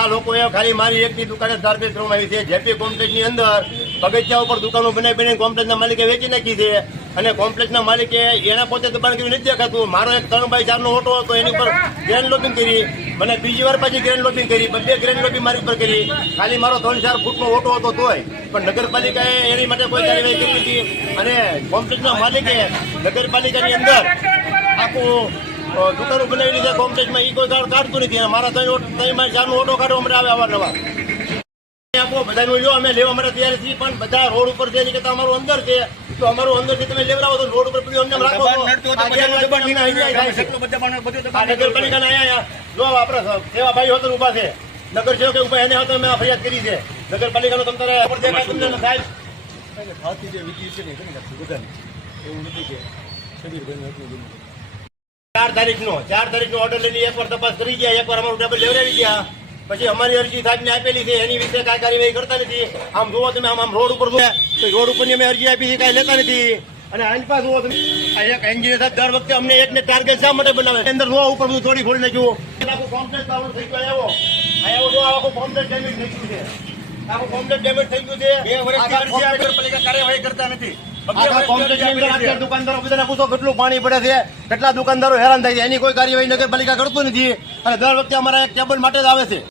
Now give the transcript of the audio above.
આ લોકોએ ખાલી મારી એકની દુકાને ગાર્બેજ કરવામાં આવી છે. જેપી કોમ્પ્લેક્સની અંદર પગથિયા ઉપર દુકાનો બનાવી કોમ્પ્લેક્સના માલિકે વેચી નાખી છે. અને કોમ્પ્લેક્સના માલિકે એના પોતે દબાણ કર્યું નથી દેખાતું. મારો એક 3x4 નો ઓટો હતો, એની ઉપર ગ્રેન્ડ લોબિંગ કરી. મને બીજી વાર પાછી ગ્રેન્ડ લોબિંગ કરી, બધે ગ્રેન્ડ લોબિંગ મારી ઉપર કરી. ખાલી મારો 3-4 ફૂટનો ઓટો હતો તોય પણ નગરપાલિકાએ એની માટે કોઈ કાર્યવાહી કરી નથી. અને કોમ્પ્લેક્સના માલિકે નગરપાલિકાની અંદર આખું દુકાનો બનાવેલી છે કોમ્પ્લેક્સમાં, એ કોઈ કાઢતું નથી. અને મારા 3x4 નો ઓટો કાઢવા માટે આવે અવારનવાર. આપો બધાનું લ્યો, અમે લેવા માટે તૈયાર છીએ, પણ બધા રોડ ઉપર છે કે અમારું અંદર છે, તો અમારું અંદર છે તમે લેવડાવો તો રોડ ઉપર અમને રાખો. નગરપાલિકાના અહીંયા જો આપણા સેવા ભાઈ હોતર ઉભા છે, નગર સેવકે ઉભા એને હતો, મેં ફરિયાદ કરી છે. નગરપાલિકાનો તમારે સાહેબ 4 તારીખનો ઓર્ડર લઈને એકવાર તપાસ કરી ગયા, એકવાર અમારું ટેબલ લેવડાવી ગયા. પછી અમારી અરજી સાહેબને આપેલી છે, એની વિશે કાંઈ કાર્યવાહી કરતા નથી. આમ જુઓ તમે, આમ રોડ ઉપર રોડ ઉપરની અમે અરજી આપી છે, કાંઈ લેતા નથી. અને આંચપા જુઓ તમે, એક એન્જિનિયર સાહેબ દર વખતે અમને એકને ટાર્ગેટ શા માટે બનાવે? અંદર જોવા ઉપર બધું થોડી ખોલી નાખ્યું. આખું કોમ્પ્લેક્સ બાવડું થઈ ગયું. આવ્યો જો આખું કોમ્પ્લેક્સ ડેમેજ થઈ ગયું છે. આખું કોમ્પ્લેક્સ ડેમેજ થઈ ગયું છે. 2 વર્ષથી નગરપાલિકા કાર્યવાહી કરતા નથી. દુકાનદારો બધાને પૂછો કેટલું પાણી પડે છે, કેટલા દુકાનદારો હેરાન થાય છે, એની કોઈ કાર્યવાહી નગરપાલિકા કરતું નથી. અને દર વખતે અમારા એક ટેબલ માટે જ આવે છે.